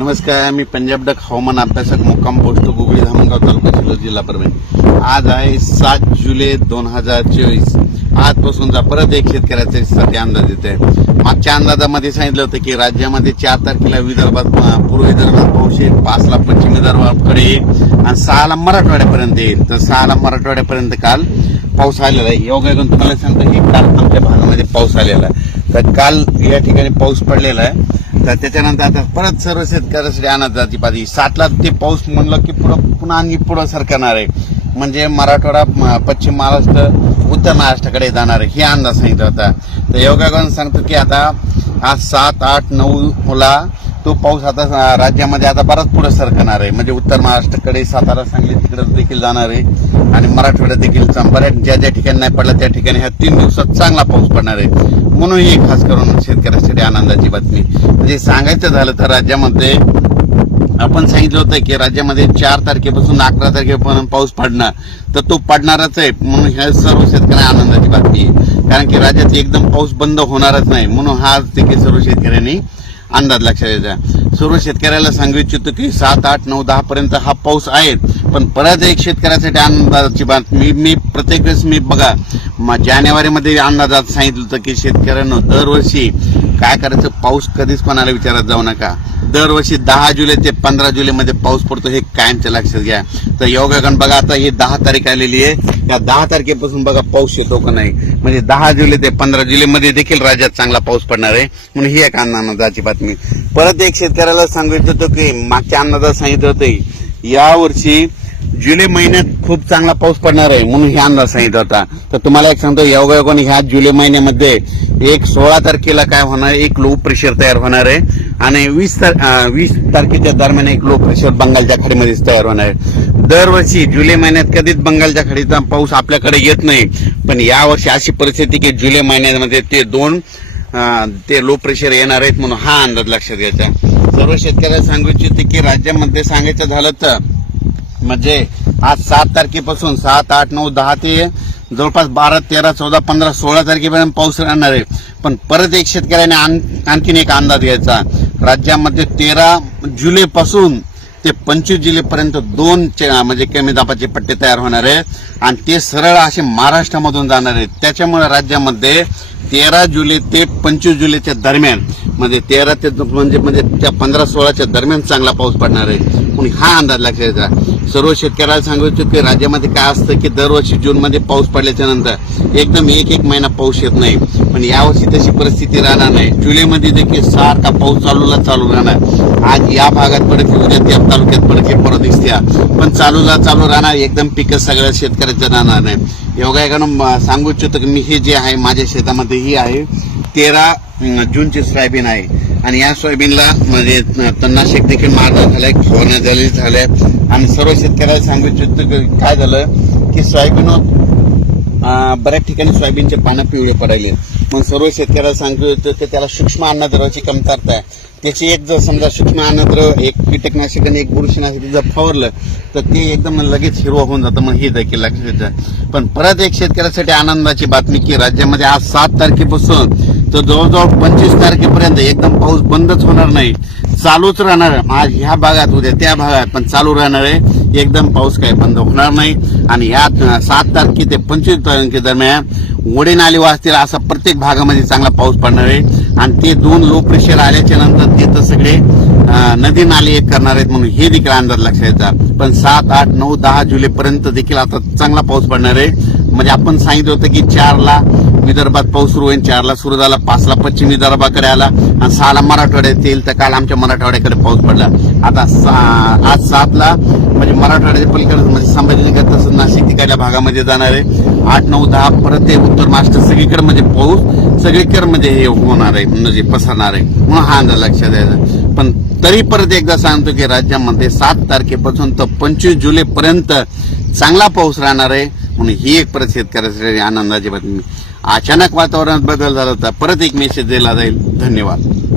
नमस्कार मी पंजाब डक हवामान अभ्यासक मुक्काम पोस्ट गुगळी धामणगाव तालुका जिल्हा परभणी आज आहे सात जुलै दोन हजार चोवीस आजपासून परत एक सध्या अंदाज येत आहे मागच्या अंदाजामध्ये सांगितलं होतं की राज्यामध्ये चार तारखेला विदर्भात पूर्व विदर्भात पाऊस येईल पाचला पश्चिम विदर्भाकडे येईल आणि सहाला मराठवाड्यापर्यंत येईल तर सहाला मराठवाड्यापर्यंत काल पाऊस आलेला आहे योगा तुम्हाला सांगतो की काल आमच्या भागामध्ये पाऊस आलेला आहे तर काल या ठिकाणी पाऊस पडलेला आहे तर त्याच्यानंतर आता परत सर्व शेतकऱ्यासाठी आणत जाती पाहिजे सातला ते पाऊस म्हणलं की पुढं पुन्हा आणि पुढं सरकणार आहे म्हणजे मराठवाडा पश्चिम महाराष्ट्र उत्तर महाराष्ट्राकडे जाणार आहे हे अंदाज सांगितलं होता तर करून सांगतो की आता आज सात आठ नऊला तो पाऊस आता राज्यामध्ये आता बराच पुढे सरकणार आहे म्हणजे उत्तर महाराष्ट्राकडे सातारा सांगली तिकडं देखील जाणार आहे आणि मराठवाड्यात देखील बऱ्याच ज्या ज्या ठिकाणी नाही पडला त्या ठिकाणी ह्या तीन दिवसात चांगला पाऊस पडणार आहे म्हणून खास करून शेतकऱ्यासाठी आनंदाची बातमी म्हणजे सांगायचं झालं तर राज्यामध्ये आपण सांगितलं होतं की राज्यामध्ये चार तारखेपासून अकरा तारखेपर्यंत पाऊस पडणार तर तो पडणारच आहे म्हणून ह्या सर्व शेतकऱ्यांना आनंदाची बातमी आहे कारण की राज्यात एकदम पाऊस बंद होणारच नाही म्हणून हा देखील सर्व शेतकऱ्यांनी अंदाज लक्षात द्यायचा सर्व शेतकऱ्याला सांगू इच्छितो की सात आठ नऊ दहा पर्यंत हा पाऊस आहे पण परत एक शेतकऱ्यासाठी अंदाजाची बातमी मी प्रत्येक वेळेस मी बघा जानेवारीमध्ये अंदाजात सांगितलं होतं की शेतकऱ्यानं दरवर्षी काय करायचं पाऊस कधीच कोणाला विचारत जाऊ नका दरवर्षी दहा जुलै ते पंधरा जुलैमध्ये पाऊस पडतो हे कायमच्या लक्षात घ्या तर योगाकन बघा आता ही दहा तारीख आलेली आहे या दहा तारखेपासून बघा पाऊस येतो का नाही म्हणजे दहा जुलै ते पंधरा जुलैमध्ये देखील राज्यात चांगला पाऊस पडणार आहे म्हणून ही एक अंदाजाची बातमी परत एक शेतकऱ्याला सांगितलं होतं की मागच्या अंदाजात सांगितलं होतं यावर्षी जुलै महिन्यात खूप चांगला पाऊस पडणार आहे म्हणून हे अंदाज सांगितलं होता तर तुम्हाला एक सांगतो योगायोगाने ह्या जुलै महिन्यामध्ये एक सोळा तारखेला काय होणार एक लो प्रेशर तयार होणार आहे आणि वीस तार वीस तारखेच्या दरम्यान एक लो प्रेशर बंगालच्या खाडीमध्ये तयार होणार आहे दरवर्षी जुलै महिन्यात कधीच बंगालच्या खाडीचा पाऊस आपल्याकडे येत नाही पण यावर्षी अशी परिस्थिती की जुलै महिन्यामध्ये ते दोन ते लो प्रेशर येणार आहेत म्हणून हा अंदाज लक्षात घ्यायचा सर्व शेतकऱ्याला सांगू इच्छिते की राज्यामध्ये सांगायचं झालं तर म्हणजे आज सात तारखेपासून सात आठ नऊ दहा ते जवळपास बारा तेरा चौदा पंधरा सोळा तारखेपर्यंत पाऊस राहणार आहे पण परत एक शेतकऱ्याने आणखीन एक अंदाज घ्यायचा राज्यामध्ये तेरा जुलैपासून ते पंचवीस जुलैपर्यंत दोन म्हणजे कमी दाबाचे पट्टे तयार होणार आहे आणि ते सरळ असे महाराष्ट्रामधून जाणार आहेत त्याच्यामुळे राज्यामध्ये तेरा जुलै ते पंचवीस जुलैच्या दरम्यान म्हणजे तेरा ते म्हणजे म्हणजे त्या पंधरा सोळाच्या दरम्यान चांगला पाऊस पडणार आहे पण हा अंदाज लक्षात सर्व शेतकऱ्याला सांगू इच्छितो की राज्यामध्ये काय असतं की दरवर्षी जूनमध्ये पाऊस पडल्याच्या नंतर एकदम एक एक महिना पाऊस येत नाही पण यावर्षी तशी परिस्थिती राहणार नाही जुलैमध्ये देखील सारखा पाऊस चालूला चालू राहणार आज या भागात पडते उद्या त्या तालुक्यात पडते परत दिसत्या पण चालूला चालू राहणार एकदम पिकं सगळ्या शेतकऱ्याचं राहणार नाही एकानं सांगू इच्छितो की मी हे जे आहे माझ्या शेतामध्ये ही आहे तेरा जूनची सोयाबीन आहे आणि या सोयाबीनला म्हणजे तन्नाशक देखील मारण्यात झालाय फवारण्या झाले झाले आणि सर्व शेतकऱ्याला सांगू इच्छितो काय झालं की सोयाबीन बऱ्याच ठिकाणी सोयाबीनचे पानं पिवळे पडायले मग सर्व शेतकऱ्याला सांगू इच्छितो की त्याला सूक्ष्म अन्नद्रवाची कमतरता आहे त्याची एक जर समजा सूक्ष्म अन्नद्रव एक कीटकनाशक आणि एक बुरशीनाशक जर फवरलं तर ते एकदम लगेच हिरवं होऊन जातं मग हे देखील लक्षात पण परत एक शेतकऱ्यासाठी आनंदाची बातमी की राज्यामध्ये आज सात तारखेपासून तर जवळजवळ पंचवीस तारखेपर्यंत एकदम पाऊस बंदच होणार नाही चालूच राहणार आहे आज ह्या भागात उद्या त्या भागात पण चालू राहणार आहे एकदम पाऊस काही बंद होणार नाही आणि या सात तारखे ते पंचवीस तारखे दरम्यान वडे नाले वाचतील असा प्रत्येक भागामध्ये चांगला पाऊस पडणार आहे आणि ते दोन लो प्रेशर आल्याच्या नंतर ते तर सगळे नदी नाले एक करणार आहेत म्हणून हे देखील अंदाज लक्षात येतात पण सात आठ नऊ दहा जुलैपर्यंत देखील आता चांगला पाऊस पडणार आहे म्हणजे आपण सांगितलं होतं की चारला विदर्भात पाऊस सुरू होईल चारला सुरू झाला पाचला पश्चिम विदर्भाकडे आला आणि सहाला मराठवाड्यात येईल तर काल आमच्या मराठवाड्याकडे पाऊस पडला आता आज सातला म्हणजे मराठवाड्याच्या पलीकडे म्हणजे संभाजीनगर तसंच नाशिक तिकडल्या भागामध्ये जाणार आहे आठ नऊ दहा परत ते उत्तर महाराष्ट्र सगळीकडे म्हणजे पाऊस सगळीकडे म्हणजे हे होणार आहे म्हणजे पसरणार आहे म्हणून हा अंदाज लक्षात द्यायचा पण तरी परत एकदा सांगतो की राज्यामध्ये सात तारखेपासून तर पंचवीस जुलैपर्यंत चांगला पाऊस राहणार आहे म्हणून ही एक परत शेतकऱ्यासाठी आनंदाची बातमी अचानक वातावरणात बदल झाला होता परत एक मेसेज दिला जाईल धन्यवाद